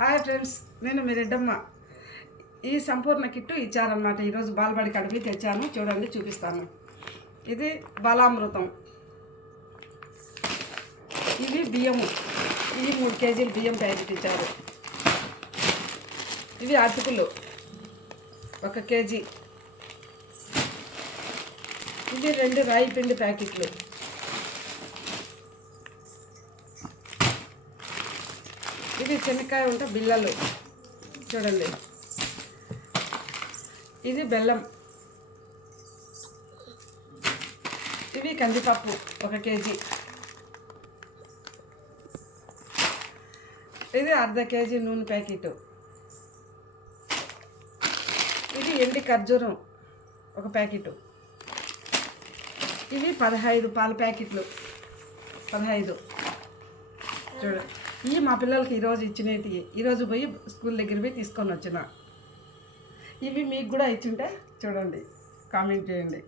Hi friends, నేను మీ రెడ్డమ్మ. ఈ సంపూర్ణ kit ఇచ్చారనమాట. ఈరోజు బాలబడి కడిపి తెచ్చాను, చూడండి చూపిస్తాను. ఇది బాలామృతం, ఇవి బియ్యము, ఇవి 3 కేజీలు బియ్యం ప్యాకెట్ ఇచ్చారు. ఇవి అటుకులు 1 కేజీ, ఇవి 2 రాయి పిండి ప్యాకెట్లు, ఇది శనక్కాయ ఉంటే బిళ్ళలు చూడండి, ఇది బెల్లం, ఇవి కందిపప్పు 1 కేజీ, ఇది ½ కేజీ నూనె ప్యాకెట్, ఇది ఎండి ఖర్జూరం 1 ప్యాకెట్, ఇవి 15 పాల ప్యాకెట్లు 15 చూడండి. ఇవి మా పిల్లలకి ఈరోజు ఇచ్చినవి, ఈరోజు పోయి స్కూల్ దగ్గర పోయి తీసుకొని వచ్చిన. ఇవి మీకు కూడా ఇచ్చింటే చూడండి, కామెంట్ చేయండి.